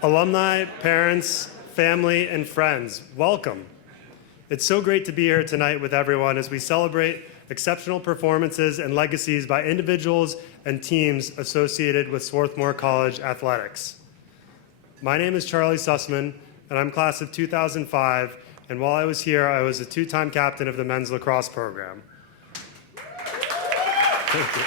Alumni, parents, family, and friends, welcome. It's so great to be here tonight with everyone as we celebrate exceptional performances and legacies by individuals and teams associated with Swarthmore College athletics. My name is Charlie Sussman, and I'm class of 2005, and while I was here, I was a two-time captain of the men's lacrosse program. Thank you.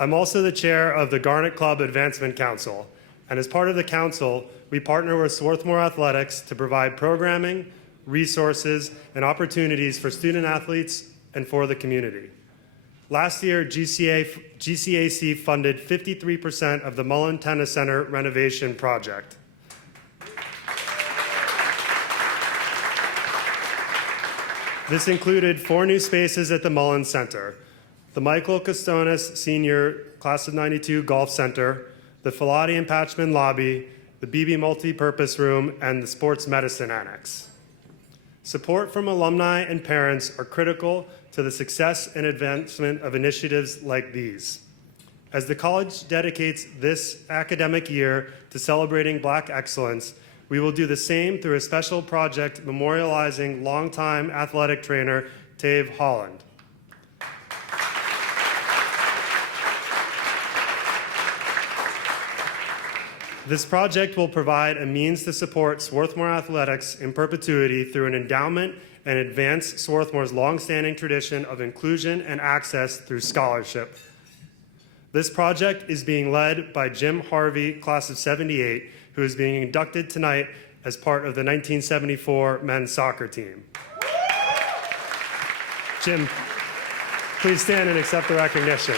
I'm also the chair of the Garnet Club Advancement Council, and as part of the council, we partner with Swarthmore Athletics to provide programming, resources, and opportunities for student athletes and for the community. Last year, GCAC funded 53% of the Mullen Tennis Center renovation project. This included 4 new spaces at the Mullen Center: the Michael Costonis Senior Class of 92 Golf Center, the Filati and Patchman Lobby, the BB Multi-Purpose Room, and the Sports Medicine Annex. Support from alumni and parents are critical to the success and advancement of initiatives like these. As the college dedicates this academic year to celebrating Black excellence, we will do the same through a special project memorializing longtime athletic trainer Tave Holland. This project will provide a means to support Swarthmore athletics in perpetuity through an endowment and advance Swarthmore's longstanding tradition of inclusion and access through scholarship. This project is being led by Jim Harvey, class of 78, who is being inducted tonight as part of the 1974 men's soccer team. Jim, please stand and accept the recognition.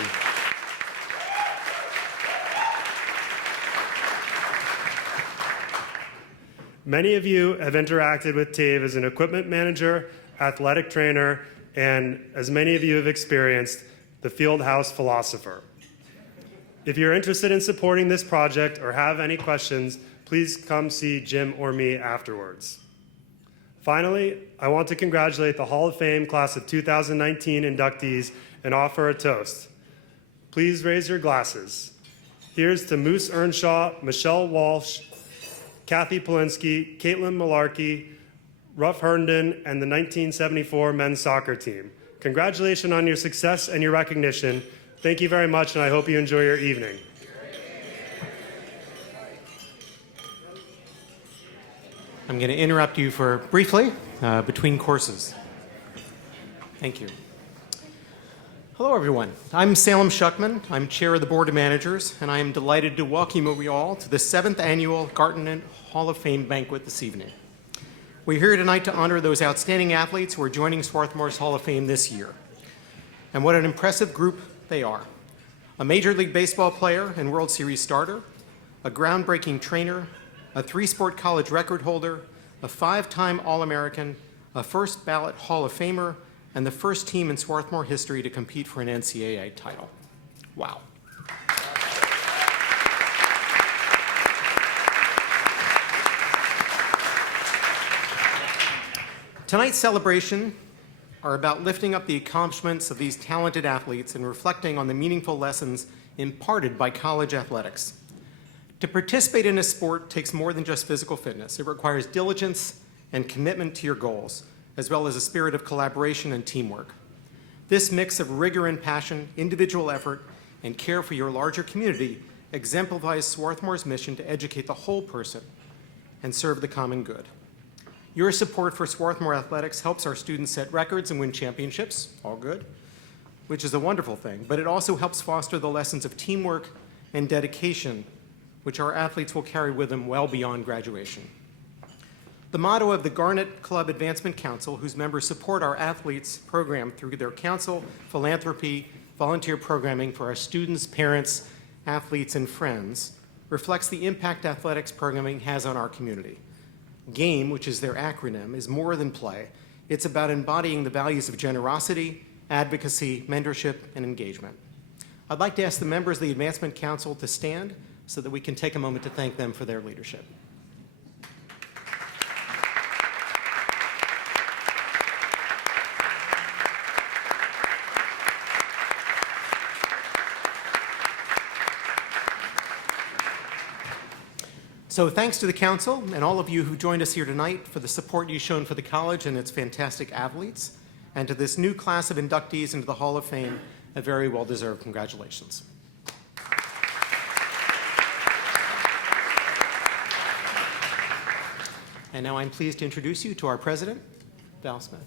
Many of you have interacted with Tave as an equipment manager, athletic trainer, and as many of you have experienced, the field house philosopher. If you're interested in supporting this project or have any questions, please come see Jim or me afterwards. Finally, I want to congratulate the Hall of Fame class of 2019 inductees and offer a toast. Please raise your glasses. Here's to Moose Earnshaw, Michelle Walsh, Cathy Polinsky, Caitlyn Mullarkey, Ruff Herndon, and the 1974 men's soccer team. Congratulations on your success and your recognition. Thank you very much, and I hope you enjoy your evening. I'm going to interrupt you briefly between courses. Thank you. Hello, everyone. I'm Salem Shuckman. I'm chair of the Board of Managers, and I am delighted to welcome you all to the 7th Annual Garnet Hall of Fame banquet this evening. We're here tonight to honor those outstanding athletes who are joining Swarthmore's Hall of Fame this year. And what an impressive group they are. A Major League Baseball player and World Series starter, a groundbreaking trainer, a 3-sport college record holder, a 5-time All-American, a first ballot Hall of Famer, and the first team in Swarthmore history to compete for an NCAA title. Wow. Tonight's celebration are about lifting up the accomplishments of these talented athletes and reflecting on the meaningful lessons imparted by college athletics. To participate in a sport takes more than just physical fitness. It requires diligence and commitment to your goals, as well as a spirit of collaboration and teamwork. This mix of rigor and passion, individual effort, and care for your larger community exemplifies Swarthmore's mission to educate the whole person and serve the common good. Your support for Swarthmore Athletics helps our students set records and win championships, all good, which is a wonderful thing, but it also helps foster the lessons of teamwork and dedication, which our athletes will carry with them well beyond graduation. The motto of the Garnet Club Advancement Council, whose members support our athletes' program through their council, philanthropy, volunteer programming for our students, parents, athletes, and friends, reflects the impact athletics programming has on our community. GAME, which is their acronym, is more than play. It's about embodying the values of generosity, advocacy, mentorship, and engagement. I'd like to ask the members of the Advancement Council to stand so that we can take a moment to thank them for their leadership. So thanks to the council and all of you who joined us here tonight for the support you've shown for the college and its fantastic athletes, and to this new class of inductees into the Hall of Fame, a very well-deserved congratulations. And now I'm pleased to introduce you to our president, Val Smith.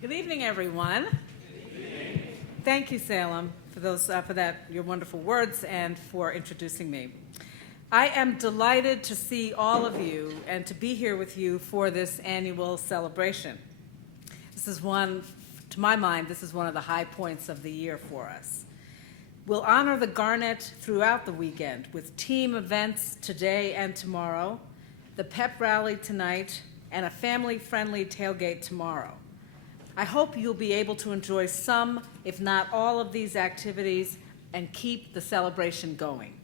Good evening, everyone. Thank you, Salem, for your wonderful words and for introducing me. I am delighted to see all of you and to be here with you for this annual celebration. This is one, to my mind, this is one of the high points of the year for us. We'll honor the Garnet throughout the weekend with team events today and tomorrow, the pep rally tonight, and a family-friendly tailgate tomorrow. I hope you'll be able to enjoy some, if not all, of these activities and keep the celebration going.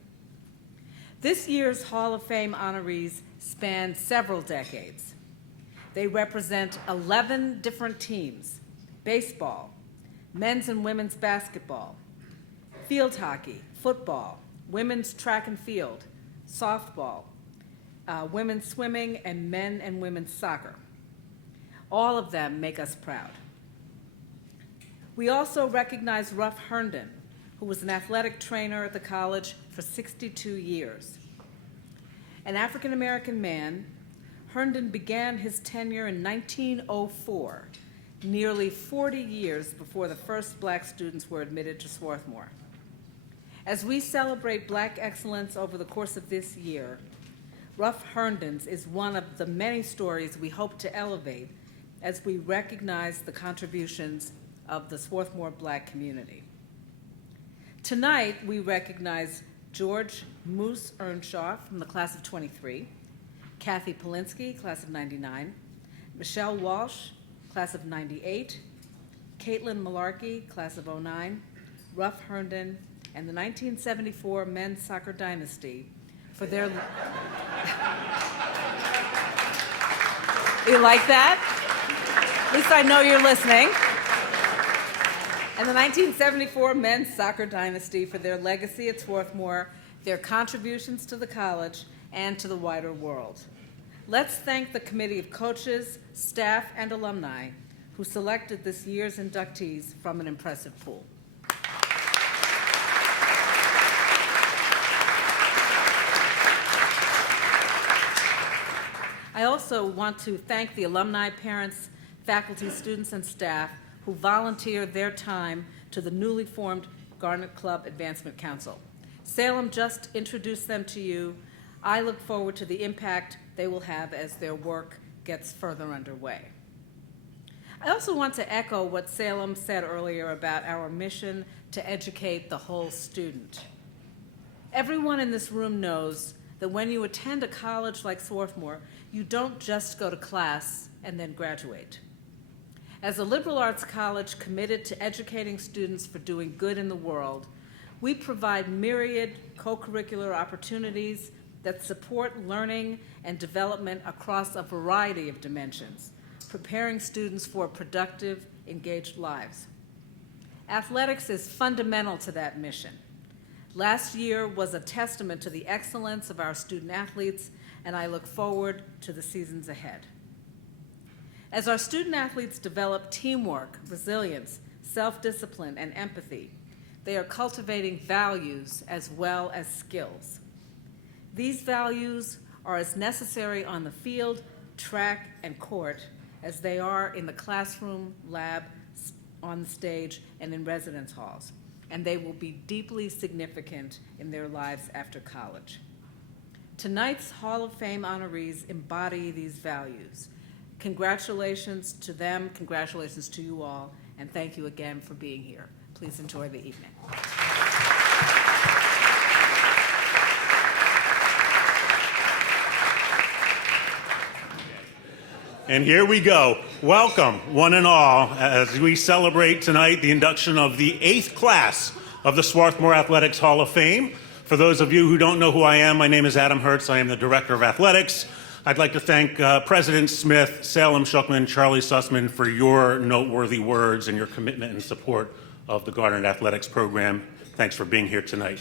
This year's Hall of Fame honorees span several decades. They represent 11 different teams: baseball, men's and women's basketball, field hockey, football, women's track and field, softball, women's swimming, and men and women's soccer. All of them make us proud. We also recognize Ruff Herndon, who was an athletic trainer at the college for 62 years. An African-American man, Herndon began his tenure in 1904, nearly 40 years before the first black students were admitted to Swarthmore. As we celebrate black excellence over the course of this year, Ruff Herndon's is one of the many stories we hope to elevate as we recognize the contributions of the Swarthmore black community. Tonight, we recognize George Moose Earnshaw from the class of 23, Cathy Polinsky, class of 99, Michelle Walsh, class of 98, Caitlyn Malarkey, class of 09, Ruff Herndon, and the 1974 men's soccer dynasty for their... You like that? At least I know you're listening. And the 1974 men's soccer dynasty for their legacy at Swarthmore, their contributions to the college, and to the wider world. Let's thank the committee of coaches, staff, and alumni who selected this year's inductees from an impressive pool. I also want to thank the alumni, parents, faculty, students, and staff who volunteered their time to the newly formed Garnet Club Advancement Council. Salem just introduced them to you. I look forward to the impact they will have as their work gets further underway. I also want to echo what Salem said earlier about our mission to educate the whole student. Everyone in this room knows that when you attend a college like Swarthmore, you don't just go to class and then graduate. As a liberal arts college committed to educating students for doing good in the world, we provide myriad co-curricular opportunities that support learning and development across a variety of dimensions, preparing students for productive, engaged lives. Athletics is fundamental to that mission. Last year was a testament to the excellence of our student athletes, and I look forward to the seasons ahead. As our student athletes develop teamwork, resilience, self-discipline, and empathy, they are cultivating values as well as skills. These values are as necessary on the field, track, and court as they are in the classroom, lab, on the stage, and in residence halls, and they will be deeply significant in their lives after college. Tonight's Hall of Fame honorees embody these values. Congratulations to them, congratulations to you all, and thank you again for being here. Please enjoy the evening. And here we go. Welcome, one and all, as we celebrate tonight the induction of the 8th class of the Swarthmore Athletics Hall of Fame. For those of you who don't know who I am, my name is Adam Hertz. I am the Director of Athletics. I'd like to thank President Smith, Salem Shuckman, Charlie Sussman for your noteworthy words and your commitment and support of the Garnet Athletics program. Thanks for being here tonight.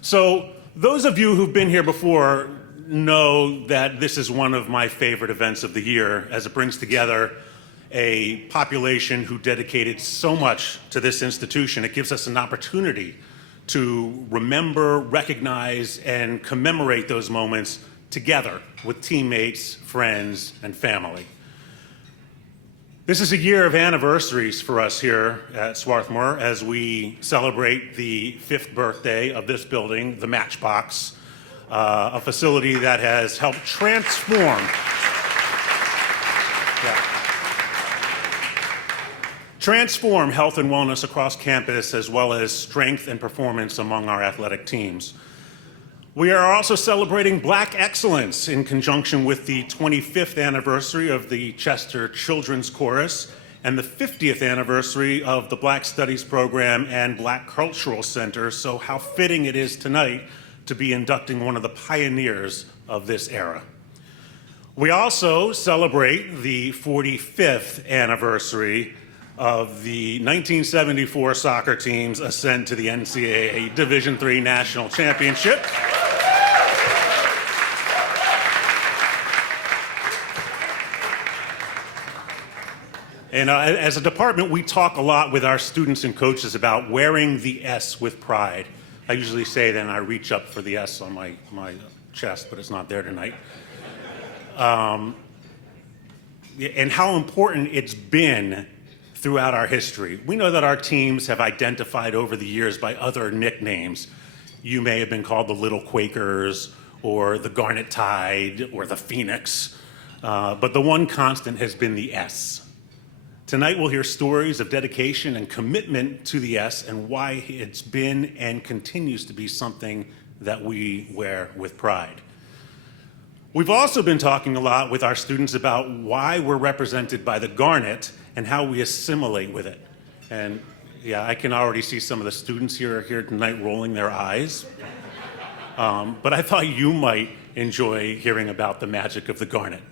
So those of you who've been here before know that this is one of my favorite events of the year, as it brings together a population who dedicated so much to this institution. It gives us an opportunity to remember, recognize, and commemorate those moments together with teammates, friends, and family. This is a year of anniversaries for us here at Swarthmore as we celebrate the 5th birthday of this building, the Matchbox, a facility that has helped transform health and wellness across campus, as well as strength and performance among our athletic teams. We are also celebrating Black excellence in conjunction with the 25th anniversary of the Chester Children's Chorus and the 50th anniversary of the Black Studies Program and Black Cultural Center. So how fitting it is tonight to be inducting one of the pioneers of this era. We also celebrate the 45th anniversary of the 1974 soccer team's ascent to the NCAA Division III National Championship. And as a department, we talk a lot with our students and coaches about wearing the S with pride. I usually say that and I reach up for the S on my chest, but it's not there tonight. And how important it's been throughout our history. We know that our teams have identified over the years by other nicknames. You may have been called the Little Quakers or the Garnet Tide or the Phoenix, but the one constant has been the S. Tonight we'll hear stories of dedication and commitment to the S and why it's been and continues to be something that we wear with pride. We've also been talking a lot with our students about why we're represented by the Garnet and how we assimilate with it. And yeah, I can already see some of the students here tonight rolling their eyes. But I thought you might enjoy hearing about the magic of the Garnet.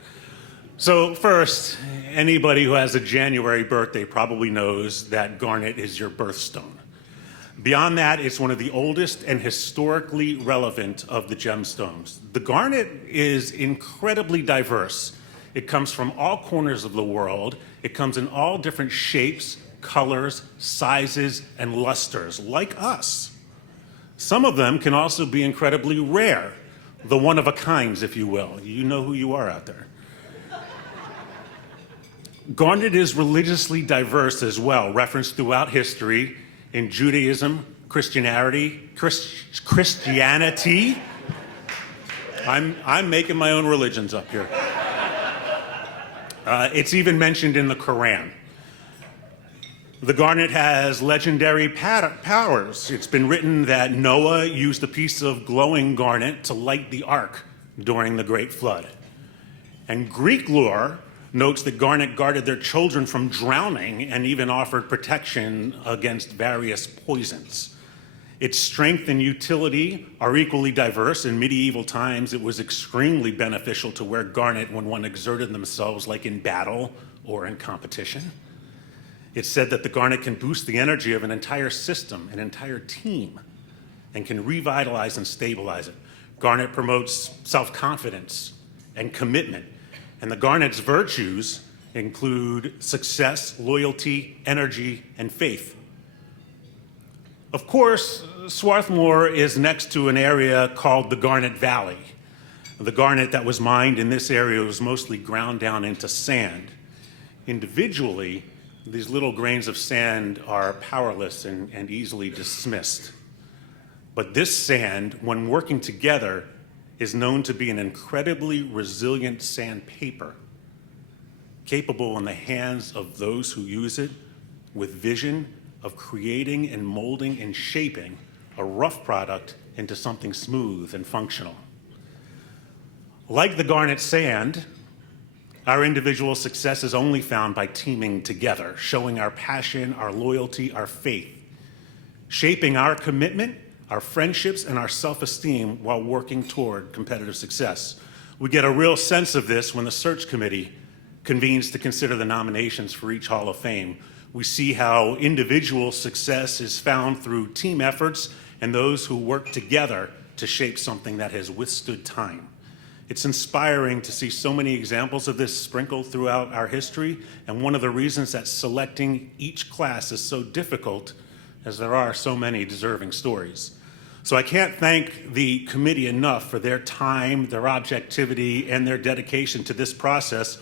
So first, anybody who has a January birthday probably knows that garnet is your birthstone. Beyond that, it's one of the oldest and historically relevant of the gemstones. The garnet is incredibly diverse. It comes from all corners of the world. It comes in all different shapes, colors, sizes, and lusters, like us. Some of them can also be incredibly rare, the one-of-a-kinds, if you will. You know who you are out there. Garnet is religiously diverse as well, referenced throughout history in Judaism, Christianity. I'm making my own religions up here. It's even mentioned in the Quran. The garnet has legendary powers. It's been written that Noah used a piece of glowing garnet to light the ark during the Great Flood. And Greek lore notes that garnet guarded their children from drowning and even offered protection against various poisons. Its strength and utility are equally diverse. In medieval times, it was extremely beneficial to wear garnet when one exerted themselves, like in battle or in competition. It's said that the garnet can boost the energy of an entire system, an entire team, and can revitalize and stabilize it. Garnet promotes self-confidence and commitment. And the garnet's virtues include success, loyalty, energy, and faith. Of course, Swarthmore is next to an area called the Garnet Valley. The garnet that was mined in this area was mostly ground down into sand. Individually, these little grains of sand are powerless and easily dismissed. But this sand, when working together, is known to be an incredibly resilient sandpaper, capable in the hands of those who use it with vision of creating and molding and shaping a rough product into something smooth and functional. Like the garnet sand, our individual success is only found by teaming together, showing our passion, our loyalty, our faith, shaping our commitment, our friendships, and our self-esteem while working toward competitive success. We get a real sense of this when the search committee convenes to consider the nominations for each Hall of Fame. We see how individual success is found through team efforts and those who work together to shape something that has withstood time. It's inspiring to see so many examples of this sprinkled throughout our history, and one of the reasons that selecting each class is so difficult is there are so many deserving stories. So I can't thank the committee enough for their time, their objectivity, and their dedication to this process,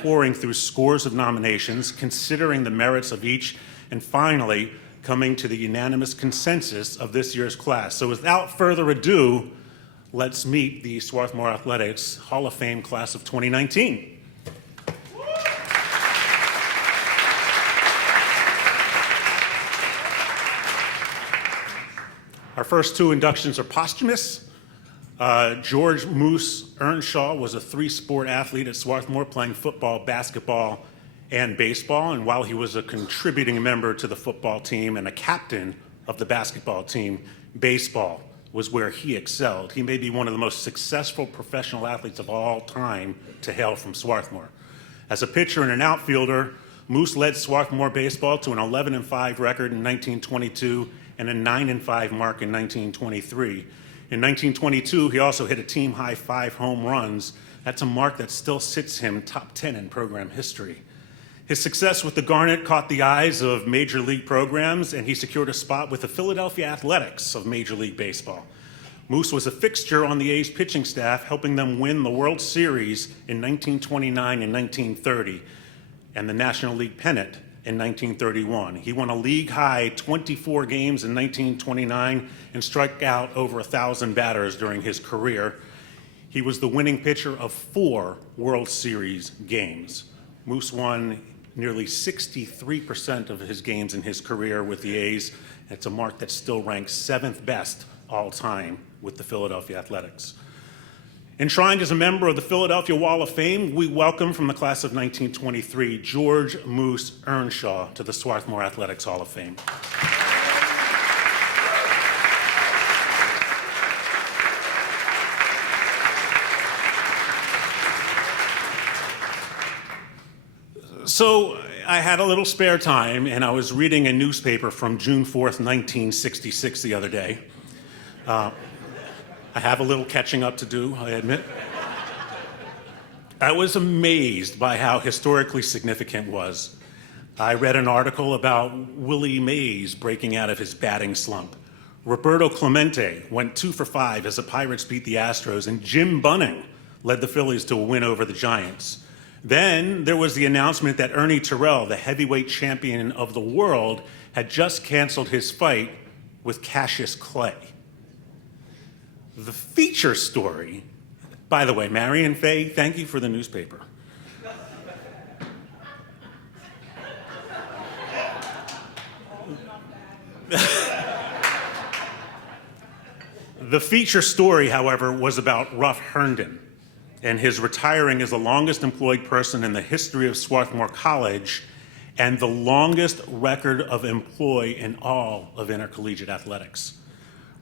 pouring through scores of nominations, considering the merits of each, and finally coming to the unanimous consensus of this year's class. So without further ado, let's meet the Swarthmore Athletics Hall of Fame class of 2019. Our first two inductions are posthumous. George Moose Earnshaw was a three-sport athlete at Swarthmore, playing football, basketball, and baseball. And while he was a contributing member to the football team and a captain of the basketball team, baseball was where he excelled. He may be one of the most successful professional athletes of all time to hail from Swarthmore. As a pitcher and an outfielder, Moose led Swarthmore baseball to an 11-5 record in 1922 and a 9-5 mark in 1923. In 1922, he also hit a team-high 5 home runs. That's a mark that still sits him top 10 in program history. His success with the Garnet caught the eyes of major league programs, and he secured a spot with the Philadelphia Athletics of Major League Baseball. Moose was a fixture on the A's pitching staff, helping them win the World Series in 1929 and 1930, and the National League pennant in 1931. He won a league-high 24 games in 1929 and struck out over 1,000 batters during his career. He was the winning pitcher of 4 World Series games. Moose won nearly 63% of his games in his career with the A's. It's a mark that still ranks 7th best all time with the Philadelphia Athletics. Enshrined as a member of the Philadelphia Wall of Fame, we welcome from the class of 1923, George Moose Earnshaw to the Swarthmore Athletics Hall of Fame. So I had a little spare time, and I was reading a newspaper from June 4th, 1966 the other day. I have a little catching up to do, I admit. I was amazed by how historically significant it was. I read an article about Willie Mays breaking out of his batting slump. Roberto Clemente went 2 for 5 as the Pirates beat the Astros, and Jim Bunning led the Phillies to a win over the Giants. Then there was the announcement that Ernie Terrell, the heavyweight champion of the world, had just canceled his fight with Cassius Clay. The feature story, by the way, Marion Fay, thank you for the newspaper. The feature story, however, was about Ruff Herndon and his retiring as the longest employed person in the history of Swarthmore College and the longest record of employ in all of intercollegiate athletics.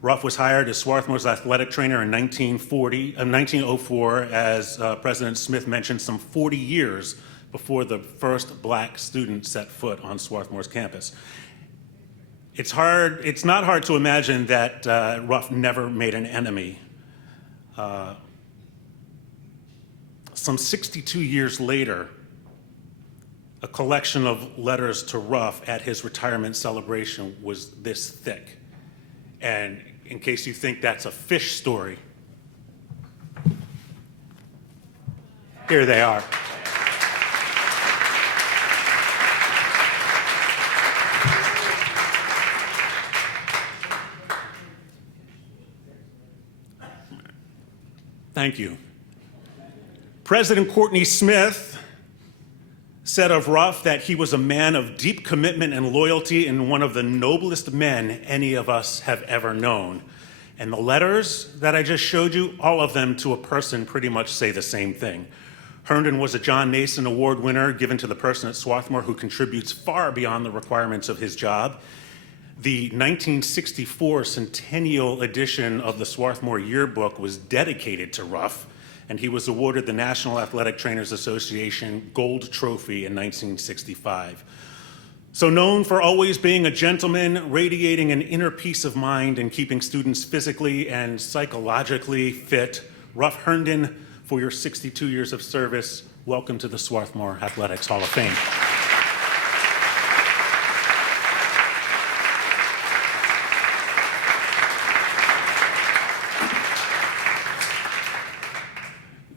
Ruff was hired as Swarthmore's athletic trainer in 1904, as President Smith mentioned, some 40 years before the first black student set foot on Swarthmore's campus. It's not hard to imagine that Ruff never made an enemy. Some 62 years later, a collection of letters to Ruff at his retirement celebration was this thick. And in case you think that's a fish story, here they are. Thank you. President Courtney Smith said of Ruff that he was a man of deep commitment and loyalty and one of the noblest men any of us have ever known. And the letters that I just showed you, all of them to a person pretty much say the same thing. Herndon was a John Nason Award winner given to the person at Swarthmore who contributes far beyond the requirements of his job. The 1964 centennial edition of the Swarthmore Yearbook was dedicated to Ruff, and he was awarded the National Athletic Trainers Association Gold Trophy in 1965. So known for always being a gentleman, radiating an inner peace of mind and keeping students physically and psychologically fit, Ruff Herndon, for your 62 years of service, welcome to the Swarthmore Athletics Hall of Fame.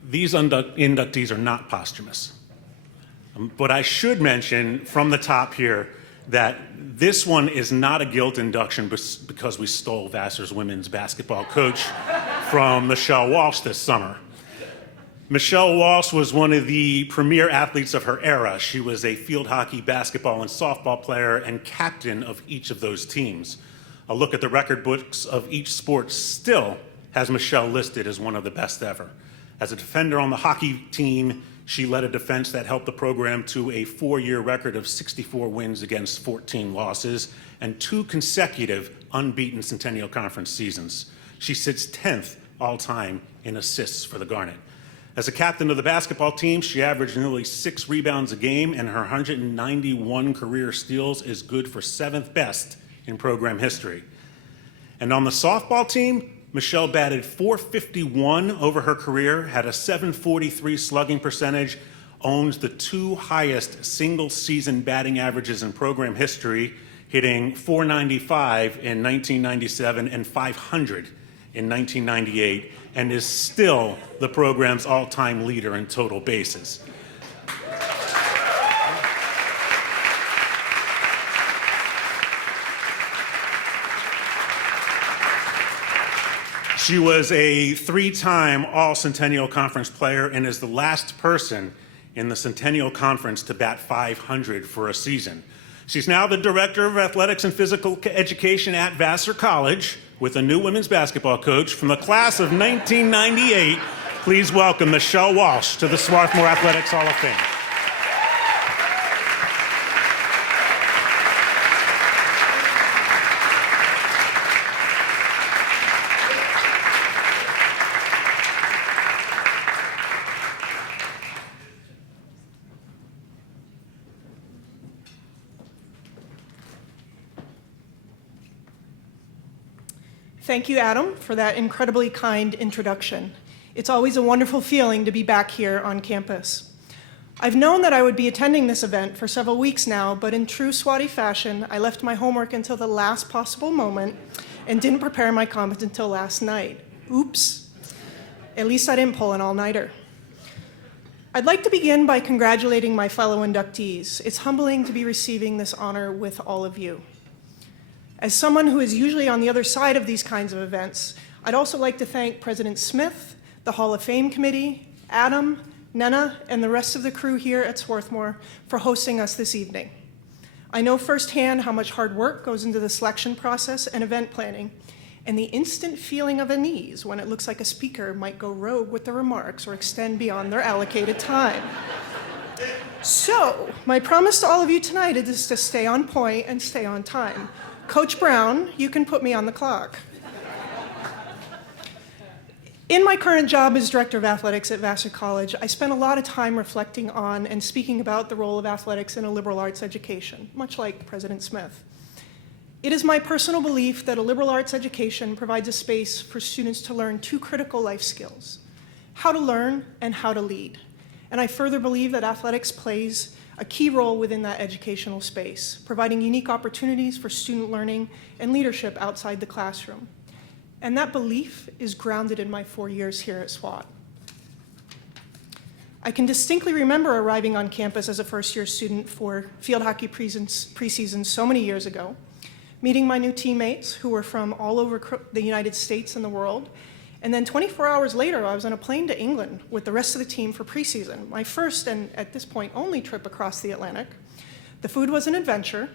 These inductees are not posthumous. But I should mention from the top here that this one is not a guilt induction because we stole Vassar's women's basketball coach from Michelle Walsh this summer. Michelle Walsh was one of the premier athletes of her era. She was a field hockey, basketball, and softball player and captain of each of those teams. A look at the record books of each sport still has Michelle listed as one of the best ever. As a defender on the hockey team, she led a defense that helped the program to a 4-year record of 64 wins against 14 losses and 2 consecutive unbeaten Centennial Conference seasons. She sits 10th all-time in assists for the Garnet. As a captain of the basketball team, she averaged nearly 6 rebounds a game, and her 191 career steals is good for 7th best in program history. And on the softball team, Michelle batted .451 over her career, had a .743 slugging percentage, owns the 2 highest single-season batting averages in program history, hitting .495 in 1997 and .500 in 1998, and is still the program's all-time leader in total bases. She was a 3-time All-Centennial Conference player and is the last person in the Centennial Conference to bat .500 for a season. She's now the Director of Athletics and Physical Education at Vassar College with a new women's basketball coach from the class of 1998. Please welcome Michelle Walsh to the Swarthmore Athletics Hall of Fame. Thank you, Adam, for that incredibly kind introduction. It's always a wonderful feeling to be back here on campus. I've known that I would be attending this event for several weeks now, but in true Swati fashion, I left my homework until the last possible moment and didn't prepare my comments until last night. Oops. At least I didn't pull an all-nighter. I'd like to begin by congratulating my fellow inductees. It's humbling to be receiving this honor with all of you. As someone who is usually on the other side of these kinds of events, I'd also like to thank President Smith, the Hall of Fame Committee, Adam, Nena, and the rest of the crew here at Swarthmore for hosting us this evening. I know firsthand how much hard work goes into the selection process and event planning, and the instant feeling of unease when it looks like a speaker might go rogue with their remarks or extend beyond their allocated time. So, my promise to all of you tonight is to stay on point and stay on time. Coach Brown, you can put me on the clock. In my current job as Director of Athletics at Vassar College, I spent a lot of time reflecting on and speaking about the role of athletics in a liberal arts education, much like President Smith. It is my personal belief that a liberal arts education provides a space for students to learn 2 critical life skills: how to learn and how to lead. And I further believe that athletics plays a key role within that educational space, providing unique opportunities for student learning and leadership outside the classroom. And that belief is grounded in my 4 years here at SWAT. I can distinctly remember arriving on campus as a first-year student for field hockey preseason so many years ago, meeting my new teammates who were from all over the United States and the world, and then 24 hours later, I was on a plane to England with the rest of the team for preseason, my first and at this point only trip across the Atlantic. The food was an adventure,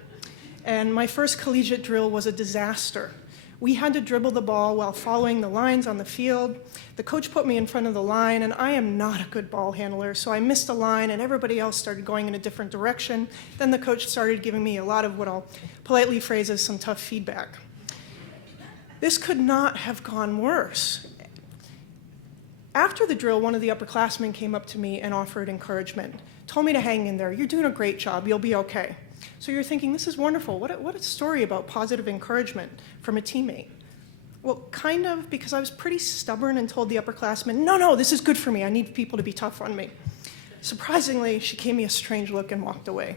and my first collegiate drill was a disaster. We had to dribble the ball while following the lines on the field. The coach put me in front of the line, and I am not a good ball handler, so I missed a line, and everybody else started going in a different direction. Then the coach started giving me a lot of what I'll politely phrase as some tough feedback. This could not have gone worse. After the drill, one of the upperclassmen came up to me and offered encouragement, told me to hang in there. You're doing a great job. You'll be okay. So you're thinking, this is wonderful. What a story about positive encouragement from a teammate. Well, kind of, because I was pretty stubborn and told the upperclassmen, no, this is good for me. I need people to be tough on me. Surprisingly, she gave me a strange look and walked away.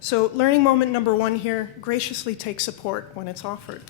So learning moment number 1 here, graciously take support when it's offered.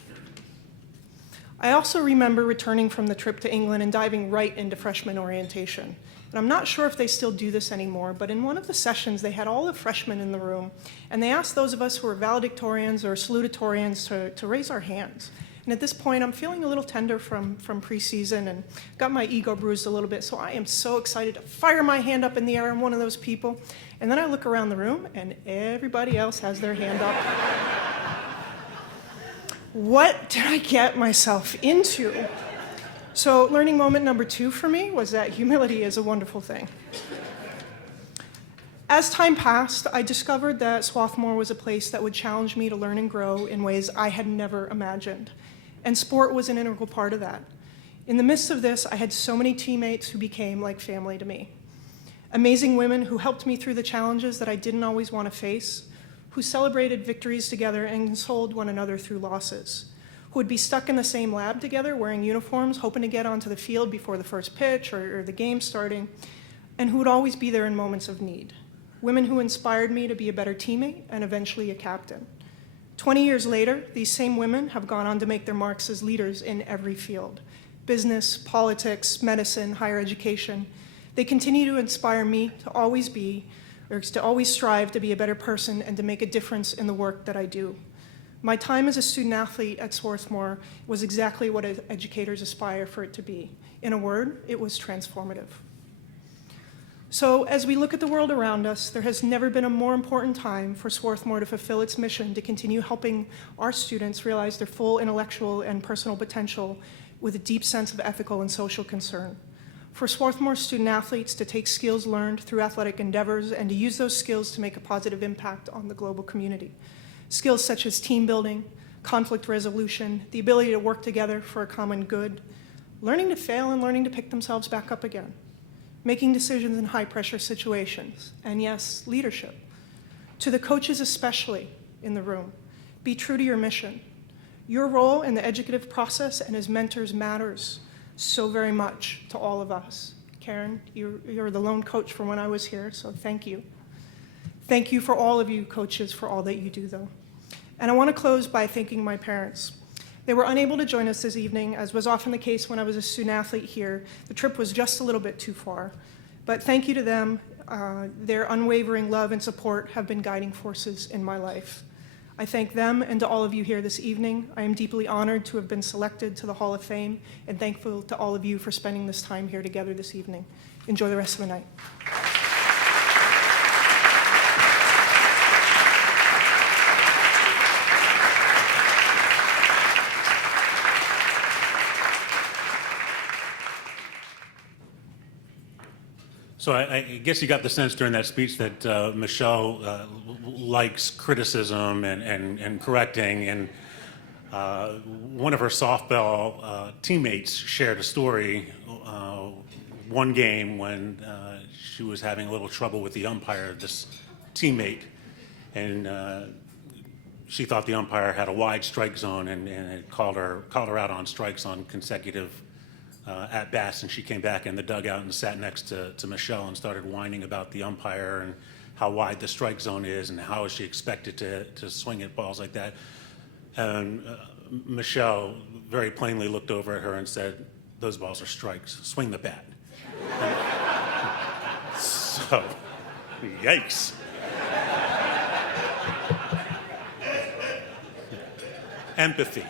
I also remember returning from the trip to England and diving right into freshman orientation. And I'm not sure if they still do this anymore, but in one of the sessions, they had all the freshmen in the room, and they asked those of us who were valedictorians or salutatorians to raise our hands. And at this point, I'm feeling a little tender from preseason and got my ego bruised a little bit, so I am so excited to fire my hand up in the air. I'm one of those people. And then I look around the room, and everybody else has their hand up. What did I get myself into? So learning moment number 2 for me was that humility is a wonderful thing. As time passed, I discovered that Swarthmore was a place that would challenge me to learn and grow in ways I had never imagined. And sport was an integral part of that. In the midst of this, I had so many teammates who became like family to me. Amazing women who helped me through the challenges that I didn't always want to face, who celebrated victories together and consoled one another through losses, who would be stuck in the same lab together wearing uniforms, hoping to get onto the field before the first pitch or the game starting, and who would always be there in moments of need. Women who inspired me to be a better teammate and eventually a captain. 20 years later, these same women have gone on to make their marks as leaders in every field: business, politics, medicine, higher education. They continue to inspire me to always strive to be a better person and to make a difference in the work that I do. My time as a student athlete at Swarthmore was exactly what educators aspire for it to be. In a word, it was transformative. So as we look at the world around us, there has never been a more important time for Swarthmore to fulfill its mission to continue helping our students realize their full intellectual and personal potential with a deep sense of ethical and social concern. For Swarthmore student athletes to take skills learned through athletic endeavors and to use those skills to make a positive impact on the global community. Skills such as team building, conflict resolution, the ability to work together for a common good, learning to fail and learning to pick themselves back up again, making decisions in high-pressure situations, and yes, leadership. To the coaches especially in the room, be true to your mission. Your role in the educative process and as mentors matters so very much to all of us. Karen, you're the lone coach from when I was here, so thank you. Thank you for all of you coaches for all that you do, though. And I want to close by thanking my parents. They were unable to join us this evening, as was often the case when I was a student athlete here. The trip was just a little bit too far. But thank you to them. Their unwavering love and support have been guiding forces in my life. I thank them and to all of you here this evening. I am deeply honored to have been selected to the Hall of Fame and thankful to all of you for spending this time here together this evening. Enjoy the rest of the night. So I guess you got the sense during that speech that Michelle likes criticism and correcting. And one of her softball teammates shared a story one game when she was having a little trouble with the umpire, this teammate. And she thought the umpire had a wide strike zone and had called her out on strikes on consecutive at bats, and she came back in the dugout and sat next to Michelle and started whining about the umpire and how wide the strike zone is and how is she expected to swing at balls like that. And Michelle very plainly looked over at her and said, "Those balls are strikes. Swing the bat." So, yikes. Empathy.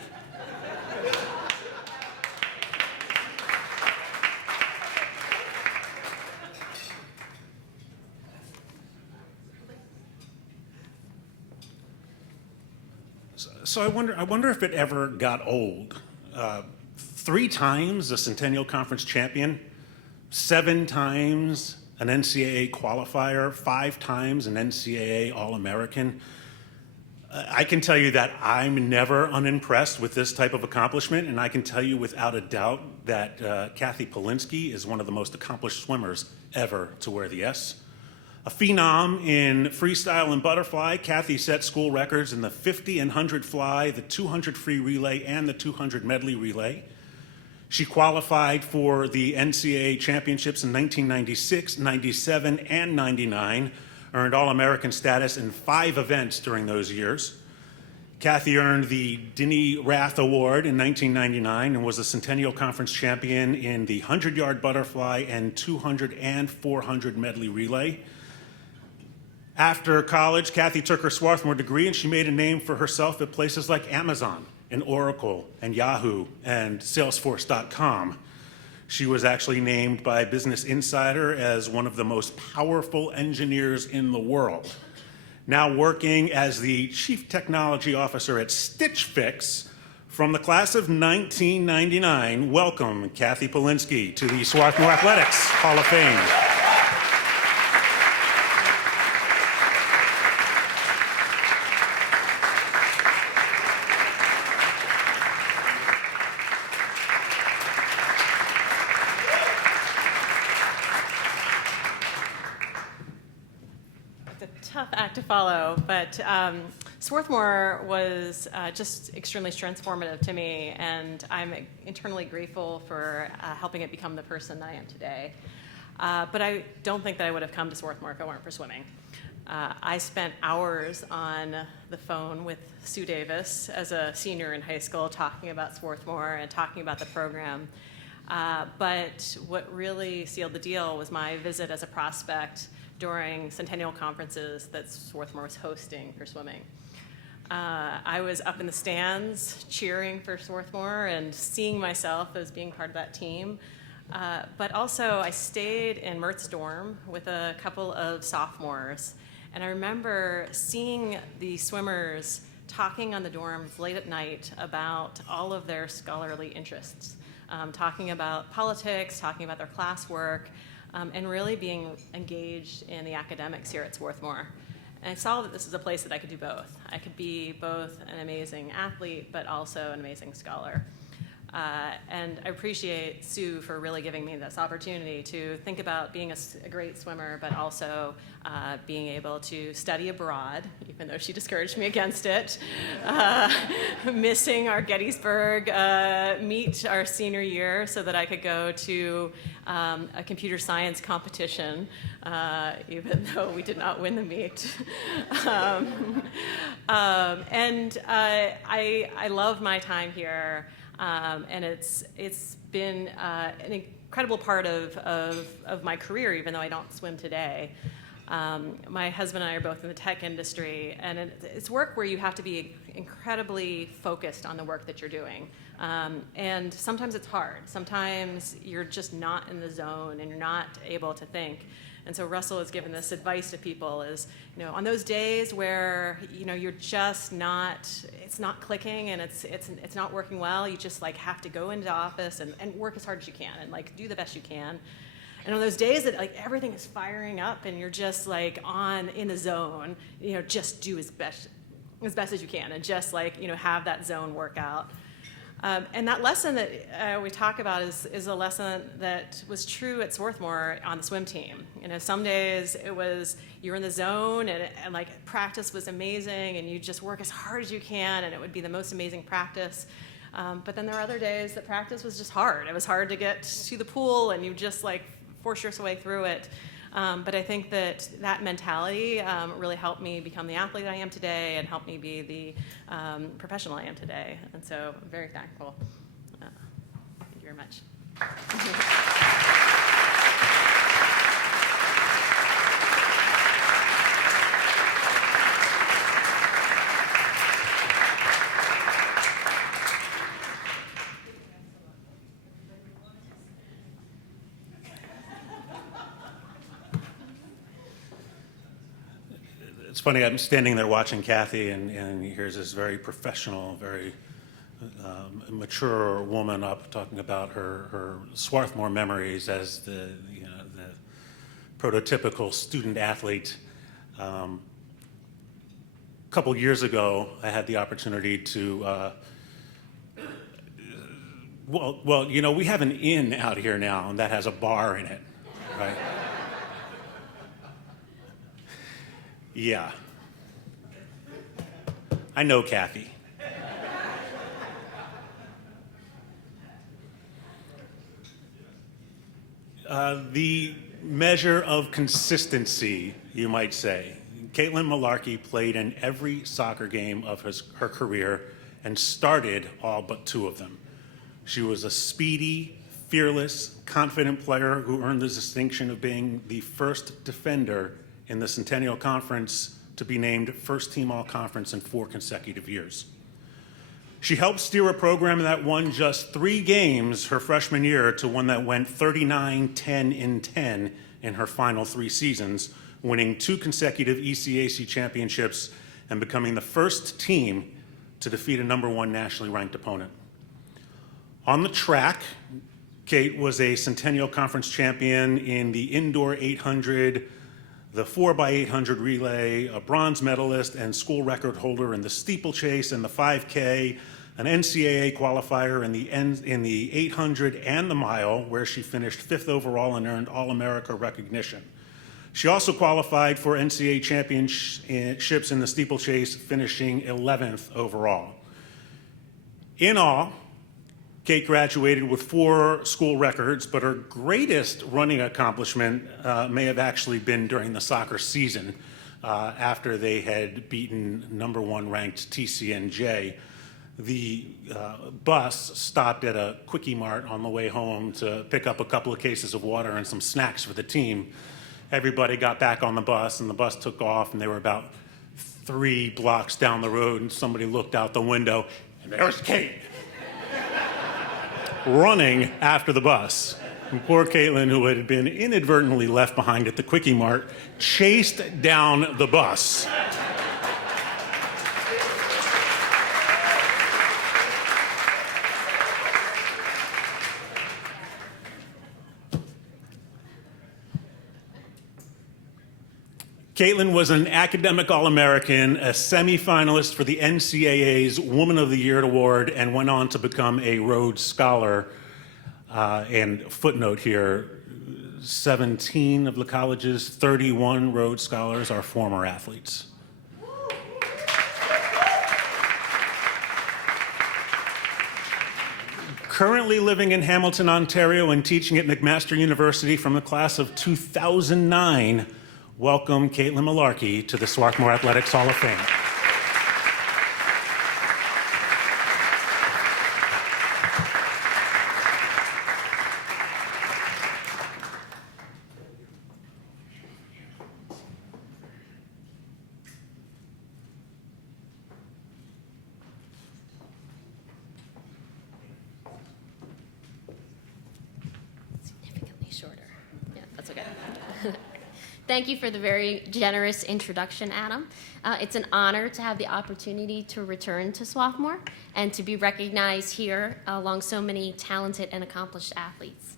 So I wonder if it ever got old. 3 times a Centennial Conference champion, 7 times an NCAA qualifier, 5 times an NCAA All-American. I can tell you that I'm never unimpressed with this type of accomplishment, and I can tell you without a doubt that Cathy Polinsky is one of the most accomplished swimmers ever to wear the S. A phenom in freestyle and butterfly, Cathy set school records in the 50 and 100 fly, the 200 free relay, and the 200 medley relay. She qualified for the NCAA championships in 1996, 97, and 99, earned All-American status in 5 events during those years. Cathy earned the Denny Rath Award in 1999 and was a Centennial Conference champion in the 100-yard butterfly and 200 and 400 medley relay. After college, Cathy took her Swarthmore degree and she made a name for herself at places like Amazon and Oracle and Yahoo and Salesforce.com. She was actually named by Business Insider as one of the most powerful engineers in the world. Now working as the Chief Technology Officer at Stitch Fix, from the class of 1999, welcome Cathy Polinsky to the Swarthmore Athletics Hall of Fame. Tough act to follow, but Swarthmore was just extremely transformative to me, and I'm eternally grateful for helping it become the person I am today. But I don't think that I would have come to Swarthmore if it weren't for swimming. I spent hours on the phone with Sue Davis as a senior in high school talking about Swarthmore and talking about the program. But what really sealed the deal was my visit as a prospect during Centennial conferences that Swarthmore was hosting for swimming. I was up in the stands cheering for Swarthmore and seeing myself as being part of that team. But also I stayed in Mert's dorm with a couple of sophomores. And I remember seeing the swimmers talking on the dorms late at night about all of their scholarly interests, talking about politics, talking about their classwork, and really being engaged in the academics here at Swarthmore. And I saw that this is a place that I could do both. I could be both an amazing athlete, but also an amazing scholar. And I appreciate Sue for really giving me this opportunity to think about being a great swimmer, but also being able to study abroad, even though she discouraged me against it, missing our Gettysburg meet our senior year so that I could go to a computer science competition, even though we did not win the meet. And I love my time here. And it's been an incredible part of my career, even though I don't swim today. My husband and I are both in the tech industry, and it's work where you have to be incredibly focused on the work that you're doing. And sometimes it's hard. Sometimes you're just not in the zone and you're not able to think. And so Russell has given this advice to people is, on those days where, you're just not, it's not clicking and it's not working well, you just have to go into the office and work as hard as you can and do the best you can. And on those days that everything is firing up and you're just in the zone, just do as best as you can and just have that zone work out. And that lesson that we talk about is a lesson that was true at Swarthmore on the swim team. Some days it was you're in the zone and practice was amazing and you just work as hard as you can and it would be the most amazing practice. But then there were other days that practice was just hard. It was hard to get to the pool and you just force your way through it. But I think that mentality really helped me become the athlete I am today and helped me be the professional I am today. And so I'm very thankful. Thank you very much. It's funny, I'm standing there watching Cathy, and here's this very professional, very mature woman up talking about her Swarthmore memories as the prototypical student athlete. A couple years ago, I had the opportunity to, we have an inn out here now, and that has a bar in it, right? Yeah. I know Cathy. The measure of consistency, you might say. Caitlyn Malarkey played in every soccer game of her career and started all but 2 of them. She was a speedy, fearless, confident player who earned the distinction of being the first defender in the Centennial Conference to be named first team all-conference in 4 consecutive years. She helped steer a program that won just 3 games her freshman year to one that went 39-10-10 in her final 3 seasons, winning 2 consecutive ECAC championships and becoming the first team to defeat a #1 nationally ranked opponent. On the track, Kate was a Centennial Conference champion in the indoor 800, the 4x800 relay, a bronze medalist and school record holder in the steeplechase and the 5K, an NCAA qualifier in the 800 and the mile, where she finished 5th overall and earned All-America recognition. She also qualified for NCAA championships in the steeplechase, finishing 11th overall. In all, Kate graduated with 4 school records, but her greatest running accomplishment may have actually been during the soccer season after they had beaten #1 ranked TCNJ. The bus stopped at a Quickie Mart on the way home to pick up a couple of cases of water and some snacks for the team. Everybody got back on the bus, and the bus took off, and they were about 3 blocks down the road, and somebody looked out the window, and there was Kate running after the bus. And poor Caitlin, who had been inadvertently left behind at the Quickie Mart, chased down the bus. Caitlin was an academic All-American, a semifinalist for the NCAA's Woman of the Year award, and went on to become a Rhodes Scholar. And footnote here, 17 of the college's 31 Rhodes Scholars are former athletes. Currently living in Hamilton, Ontario, and teaching at McMaster University from the class of 2009, welcome Caitlyn Mullarkey to the Swarthmore Athletics Hall of Fame. Significantly shorter. Yeah, that's okay. Thank you for the very generous introduction, Adam. It's an honor to have the opportunity to return to Swarthmore and to be recognized here along so many talented and accomplished athletes.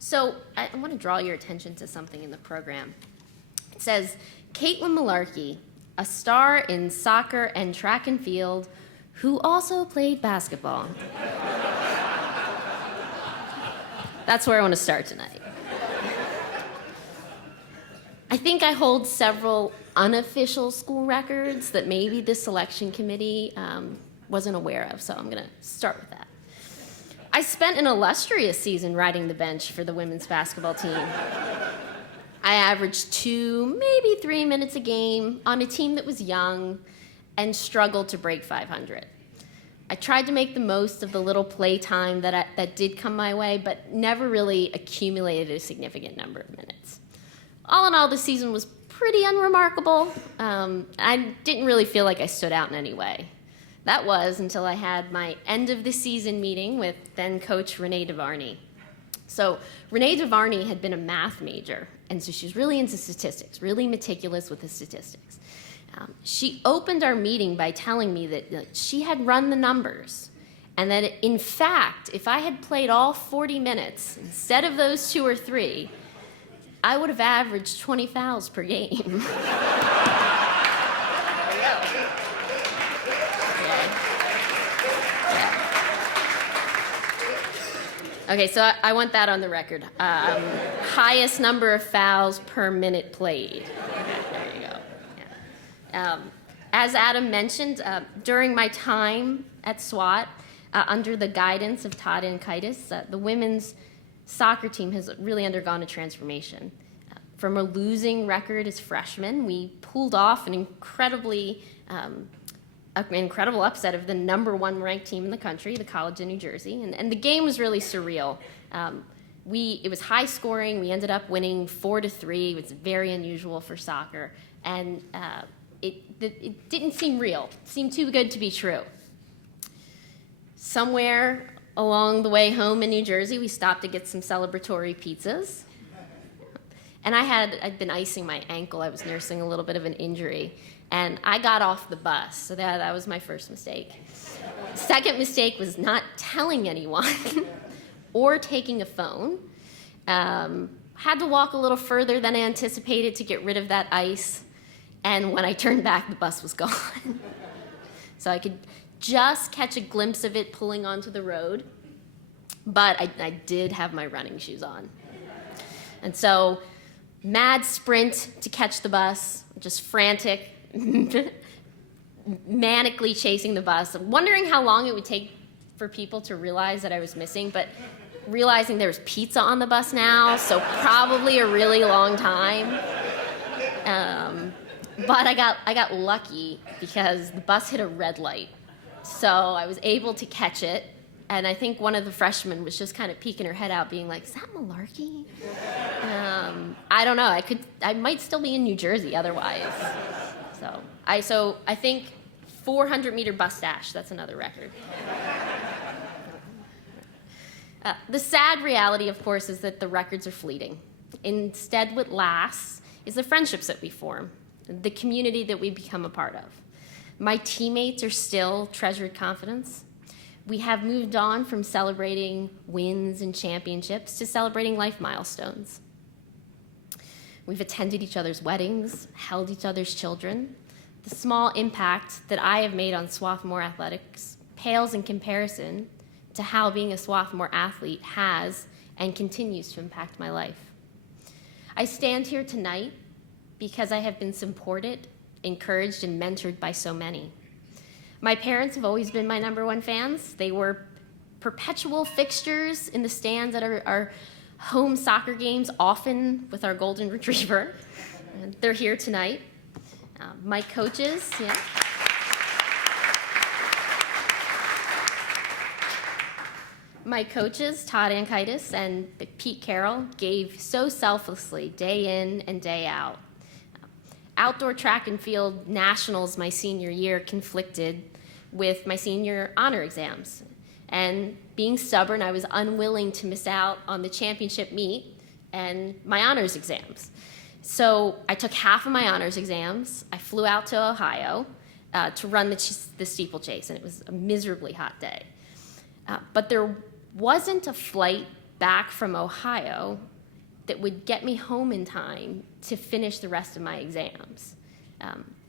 So I want to draw your attention to something in the program. It says, Caitlyn Mullarkey, a star in soccer and track and field, who also played basketball. That's where I want to start tonight. I think I hold several unofficial school records that maybe the selection committee wasn't aware of, so I'm going to start with that. I spent an illustrious season riding the bench for the women's basketball team. I averaged 2, maybe 3 minutes a game on a team that was young and struggled to break 500. I tried to make the most of the little play time that did come my way, but never really accumulated a significant number of minutes. All in all, the season was pretty unremarkable. I didn't really feel like I stood out in any way. That was until I had my end of the season meeting with then coach Renee DeVarney. So Renee DeVarney had been a math major, and so she was really into statistics, really meticulous with the statistics. She opened our meeting by telling me that she had run the numbers, and that in fact, if I had played all 40 minutes instead of those 2 or 3, I would have averaged 20 fouls per game. Okay, so I want that on the record. Highest number of fouls per minute played. Okay, there you go. Yeah. As Adam mentioned, during my time at SWAT, under the guidance of Todd Ankaitis, the women's soccer team has really undergone a transformation. From a losing record as freshmen, we pulled off an incredible upset of the #1 ranked team in the country, the College of New Jersey, and the game was really surreal. It was high scoring. We ended up winning 4-3. It was very unusual for soccer, and it didn't seem real. It seemed too good to be true. Somewhere along the way home in New Jersey, we stopped to get some celebratory pizzas. And I'd been icing my ankle. I was nursing a little bit of an injury. And I got off the bus, so that was my first mistake. Second mistake was not telling anyone or taking a phone. Had to walk a little further than I anticipated to get rid of that ice. And when I turned back, the bus was gone. So I could just catch a glimpse of it pulling onto the road. But I did have my running shoes on. And so, mad sprint to catch the bus, just frantic, manically chasing the bus, wondering how long it would take for people to realize that I was missing, but realizing there was pizza on the bus now, so probably a really long time. But I got lucky because the bus hit a red light. So I was able to catch it, and I think one of the freshmen was just kind of peeking her head out, being like, "Is that Malarkey?" I don't know. I might still be in New Jersey otherwise. So I think 400-meter bus dash. That's another record. The sad reality, of course, is that the records are fleeting. Instead, what lasts is the friendships that we form, the community that we become a part of. My teammates are still treasured confidence. We have moved on from celebrating wins and championships to celebrating life milestones. We've attended each other's weddings, held each other's children. The small impact that I have made on Swarthmore athletics pales in comparison to how being a Swarthmore athlete has and continues to impact my life. I stand here tonight because I have been supported, encouraged, and mentored by so many. My parents have always been my #1 fans. They were perpetual fixtures in the stands at our home soccer games, often with our golden retriever. They're here tonight. My coaches, My coaches, Todd Ankaitis and Pete Carroll, gave so selflessly day in and day out. Outdoor track and field nationals my senior year conflicted with my senior honor exams. And being stubborn, I was unwilling to miss out on the championship meet and my honors exams. So I took half of my honors exams. I flew out to Ohio to run the steeplechase, and it was a miserably hot day. But there wasn't a flight back from Ohio that would get me home in time to finish the rest of my exams.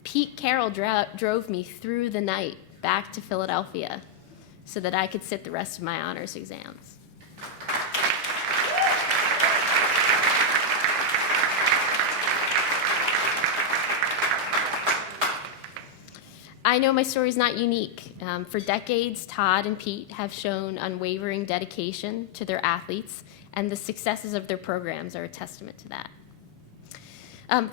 Pete Carroll drove me through the night back to Philadelphia so that I could sit the rest of my honors exams. I know my story is not unique. For decades, Todd and Pete have shown unwavering dedication to their athletes, and the successes of their programs are a testament to that.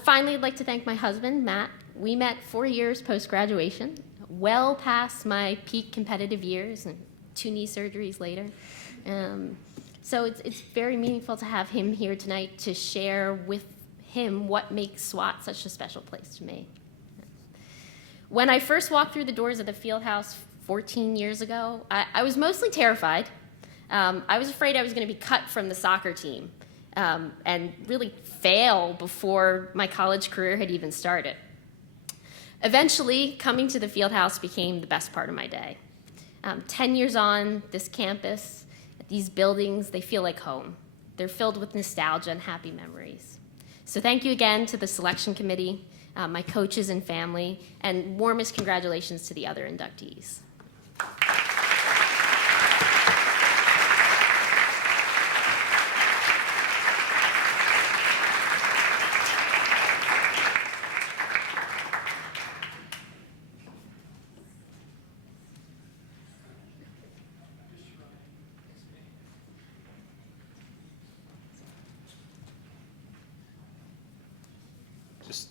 Finally, I'd like to thank my husband, Matt. We met 4 years post-graduation, well past my peak competitive years and 2 knee surgeries later. So it's very meaningful to have him here tonight to share with him what makes SWAT such a special place to me. When I first walked through the doors of the field house 14 years ago, I was mostly terrified. I was afraid I was going to be cut from the soccer team and really fail before my college career had even started. Eventually, coming to the field house became the best part of my day. 10 years on, this campus, these buildings, they feel like home. They're filled with nostalgia and happy memories. So thank you again to the selection committee, my coaches and family, and warmest congratulations to the other inductees.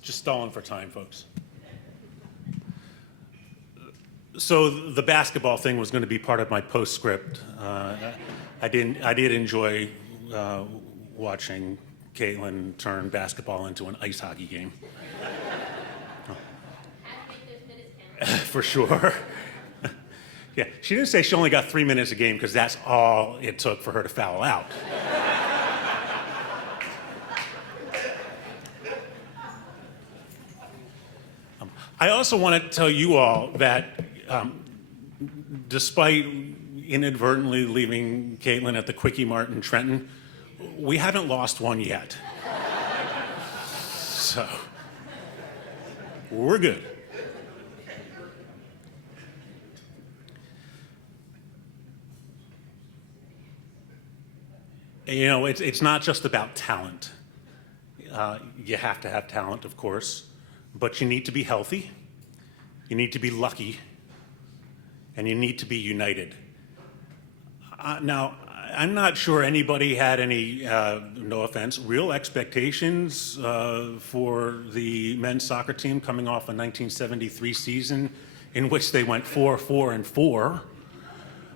Just stalling for time, folks. So the basketball thing was going to be part of my postscript. I did enjoy watching Caitlin turn basketball into an ice hockey game. For sure. Yeah, she didn't say she only got 3 minutes a game because that's all it took for her to foul out. I also want to tell you all that despite inadvertently leaving Caitlin at the Quickie Mart in Trenton, we haven't lost one yet. So, we're good. You know, it's not just about talent. You have to have talent, of course, but you need to be healthy, you need to be lucky, and you need to be united. Now, I'm not sure anybody had any, no offense, real expectations for the men's soccer team coming off a 1973 season in which they went 4-4-4.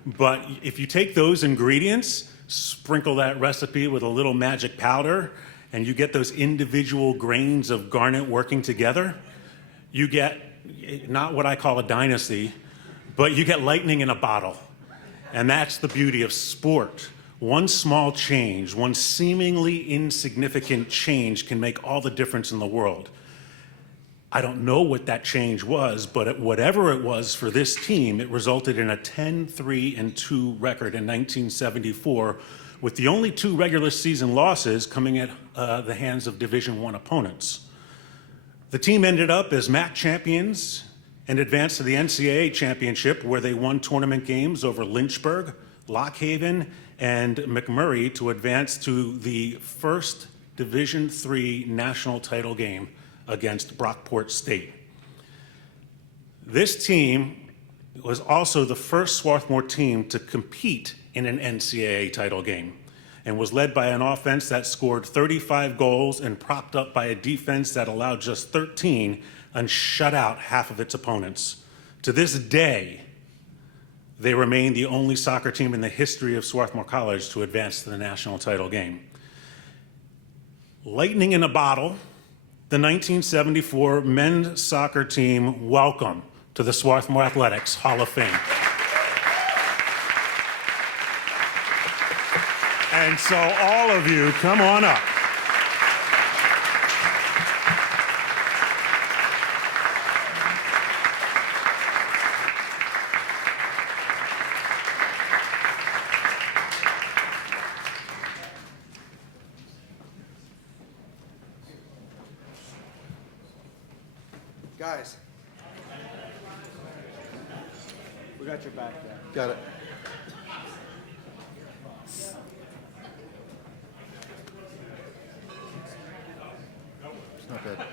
But if you take those ingredients, sprinkle that recipe with a little magic powder, and you get those individual grains of garnet working together, you get not what I call a dynasty, but you get lightning in a bottle. And that's the beauty of sport. One small change, one seemingly insignificant change can make all the difference in the world. I don't know what that change was, but whatever it was for this team, it resulted in a 10-3-2 record in 1974, with the only 2 regular season losses coming at the hands of Division I opponents. The team ended up as MAC champions and advanced to the NCAA championship, where they won tournament games over Lynchburg, Lock Haven, and McMurray to advance to the first Division III national title game against Brockport State. This team was also the first Swarthmore team to compete in an NCAA title game, and was led by an offense that scored 35 goals and propped up by a defense that allowed just 13 and shut out half of its opponents. To this day, they remain the only soccer team in the history of Swarthmore College to advance to the national title game. Lightning in a bottle, the 1974 men's soccer team, welcome to the Swarthmore Athletics Hall of Fame. And so all of you, come on up. Guys, we got your back there. Got it. It's not bad.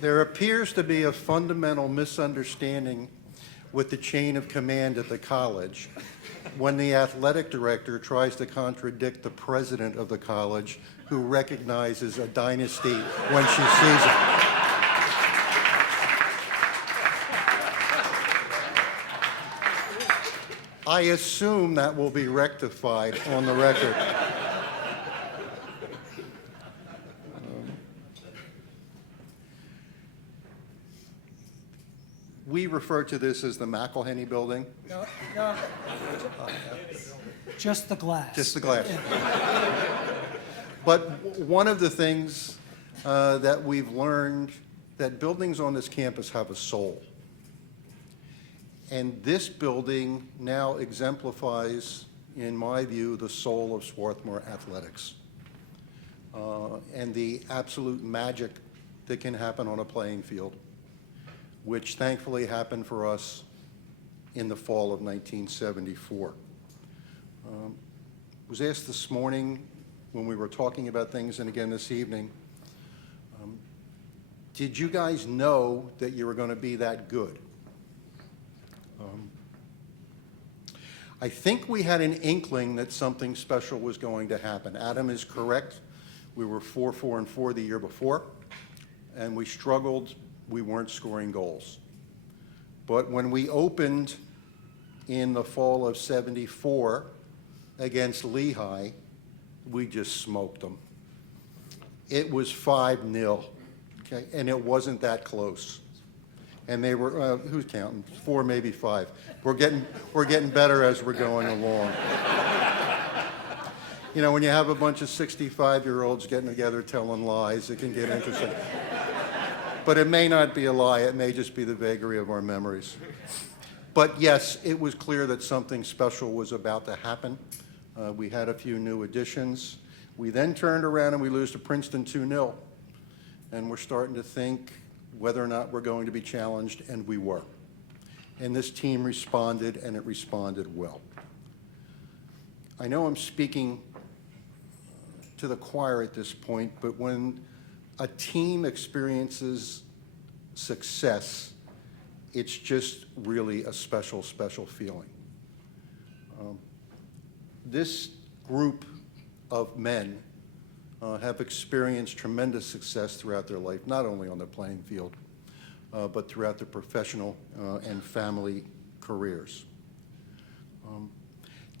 There appears to be a fundamental misunderstanding with the chain of command at the college when the athletic director tries to contradict the president of the college, who recognizes a dynasty when she sees it. I assume that will be rectified on the record. We refer to this as the McElhenney Building. No. Just the glass. Just the glass. But one of the things that we've learned, that buildings on this campus have a soul. And this building now exemplifies, in my view, the soul of Swarthmore athletics and the absolute magic that can happen on a playing field, which thankfully happened for us in the fall of 1974. Was asked this morning when we were talking about things, and again this evening, did you guys know that you were going to be that good? I think we had an inkling that something special was going to happen. Adam is correct. We were 4-4-4 the year before, and we struggled. We weren't scoring goals. But when we opened in the fall of '74 against Lehigh, we just smoked them. It was 5-0, okay, and it wasn't that close. And they were, who's counting? 4, maybe 5. We're getting better as we're going along. You know, when you have a bunch of 65-year-olds getting together telling lies, it can get interesting. But it may not be a lie. It may just be the vagary of our memories. But yes, it was clear that something special was about to happen. We had a few new additions. We then turned around and we lose to Princeton 2-0. And we're starting to think whether or not we're going to be challenged, and we were. And this team responded, and it responded well. I know I'm speaking to the choir at this point, but when a team experiences success, it's just really a special, special feeling. This group of men have experienced tremendous success throughout their life, not only on the playing field, but throughout their professional and family careers.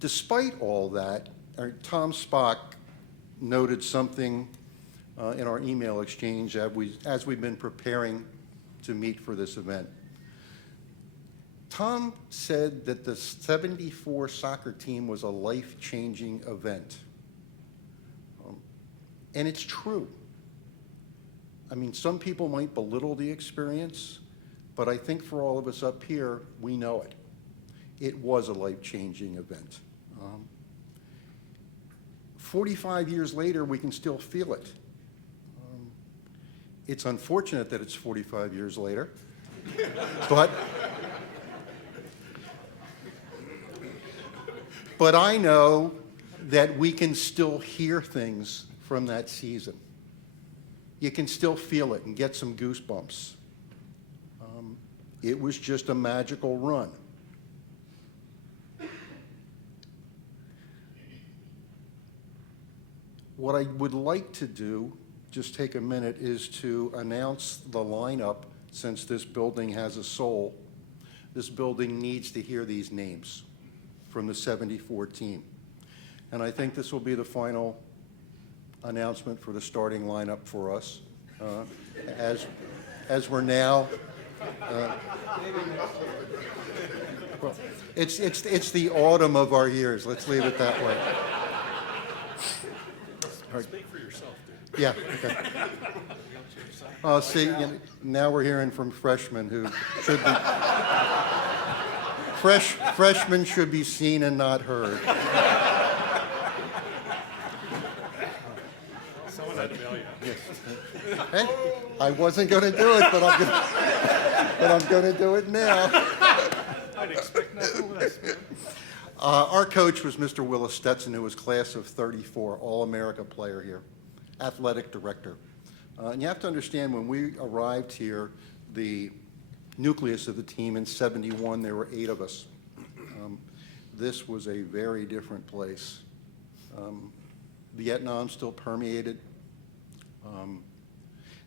Despite all that, Tom Spock noted something in our email exchange as we've been preparing to meet for this event. Tom said that the '74 soccer team was a life-changing event. And it's true. I mean, some people might belittle the experience, but I think for all of us up here, we know it. It was a life-changing event. 45 years later, we can still feel it. It's unfortunate that it's 45 years later, but I know that we can still hear things from that season. You can still feel it and get some goosebumps. It was just a magical run. What I would like to do, just take a minute, is to announce the lineup. Since this building has a soul, this building needs to hear these names from the '74 team. And I think this will be the final announcement for the starting lineup for us, as we're now. Well, it's the autumn of our years. Let's leave it that way. Speak for yourself, dude. Yeah. Okay. See, now we're hearing from freshmen who should be. Freshmen should be seen and not heard. Someone had to bail you. Yes. Hey, I wasn't going to do it, but I'm going to do it now. I'd expect nothing less, man. Our coach was Mr. Willis Stetson, who was class of '34, All-America player here, athletic director. And you have to understand, when we arrived here, the nucleus of the team in '71, there were 8 of us. This was a very different place. Vietnam still permeated.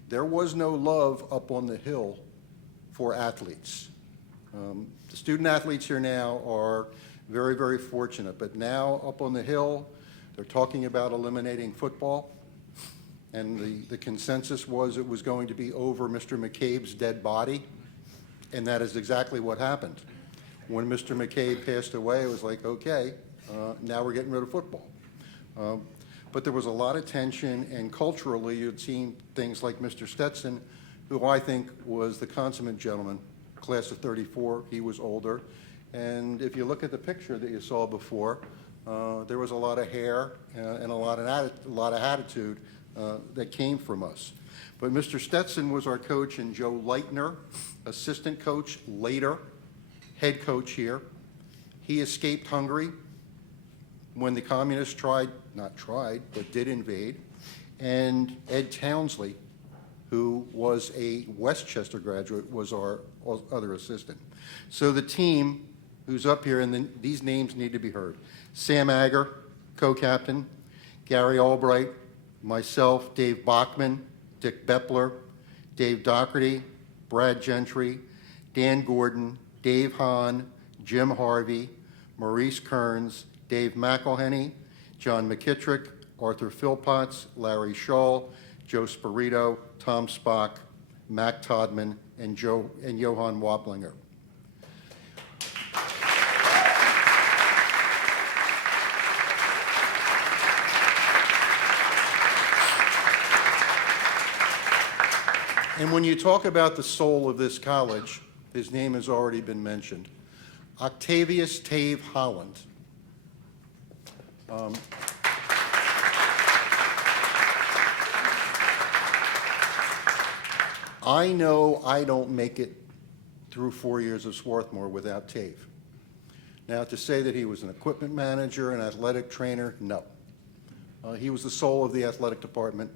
There was no love up on the hill for athletes. The student athletes here now are very, very fortunate, but now up on the hill, they're talking about eliminating football, and the consensus was it was going to be over Mr. McCabe's dead body, and that is exactly what happened. When Mr. McCabe passed away, it was like, okay, now we're getting rid of football. But there was a lot of tension, and culturally, you'd seen things like Mr. Stetson, who I think was the consummate gentleman, class of '34. He was older. And if you look at the picture that you saw before, there was a lot of hair and a lot of attitude that came from us. But Mr. Stetson was our coach, and Joe Leitner, assistant coach, later head coach here. He escaped Hungary when the communists did invade. And Ed Townsley, who was a Westchester graduate, was our other assistant. So the team who's up here, and then these names need to be heard. Sam Agger, co-captain, Gary Albright, myself, Dave Bachman, Dick Bepler, Dave Doherty, Brad Gentry, Dan Gordon, Dave Hahn, Jim Harvey, Maurice Kearns, Dave McElhenney, John McKittrick, Arthur Philpotts, Larry Shaw, Joe Spirito, Tom Spock, Mac Todman, and Johann Waplinger. And when you talk about the soul of this college, his name has already been mentioned. Octavius Tave Holland. I know I don't make it through 4 years of Swarthmore without Tave. Now, to say that he was an equipment manager, an athletic trainer, no. He was the soul of the athletic department,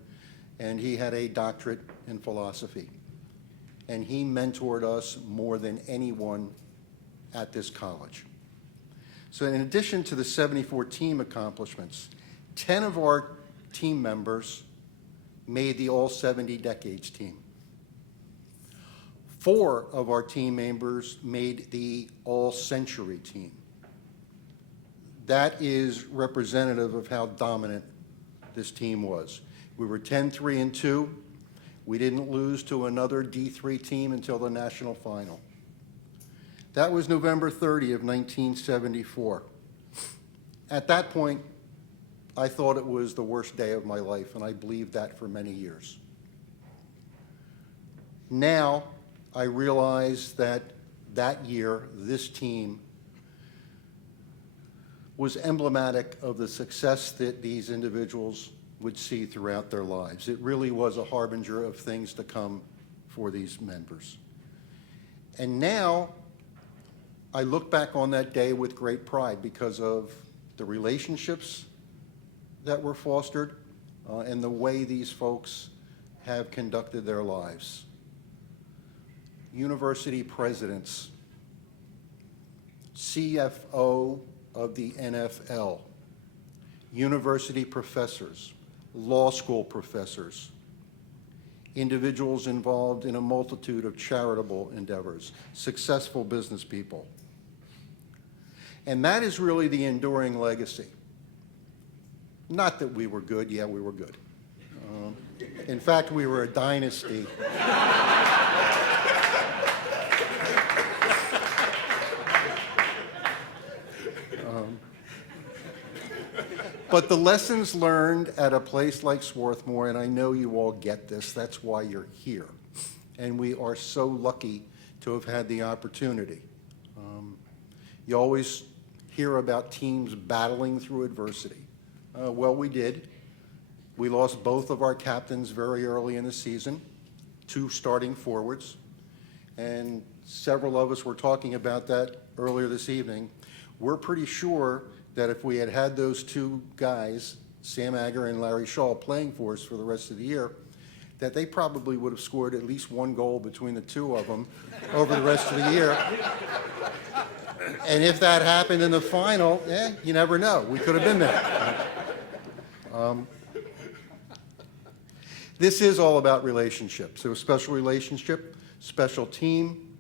and he had a doctorate in philosophy. And he mentored us more than anyone at this college. So in addition to the 74 team accomplishments, 10 of our team members made the All 70 Decades team. 4 of our team members made the All Century team. That is representative of how dominant this team was. We were 10-3-2. We didn't lose to another D3 team until the national final. That was November 30 of 1974. At that point, I thought it was the worst day of my life, and I believed that for many years. Now, I realize that that year, this team was emblematic of the success that these individuals would see throughout their lives. It really was a harbinger of things to come for these members. And now, I look back on that day with great pride because of the relationships that were fostered and the way these folks have conducted their lives. University presidents, CFO of the NFL, university professors, law school professors, individuals involved in a multitude of charitable endeavors, successful business people. And that is really the enduring legacy. Not that we were good, yeah, we were good. In fact, we were a dynasty. But the lessons learned at a place like Swarthmore, and I know you all get this, that's why you're here. And we are so lucky to have had the opportunity. You always hear about teams battling through adversity. Well, we did. We lost both of our captains very early in the season, 2 starting forwards. And several of us were talking about that earlier this evening. We're pretty sure that if we had had those 2 guys, Sam Agger and Larry Shaw, playing for us for the rest of the year, that they probably would have scored at least 1 goal between the 2 of them over the rest of the year. And if that happened in the final, you never know. We could have been there. This is all about relationships. So a special relationship, special team,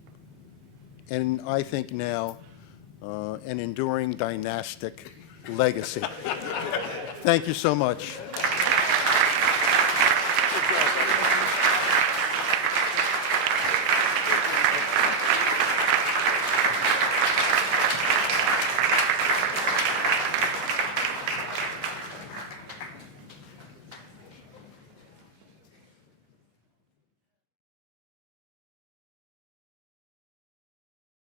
and I think now an enduring dynastic legacy. Thank you so much.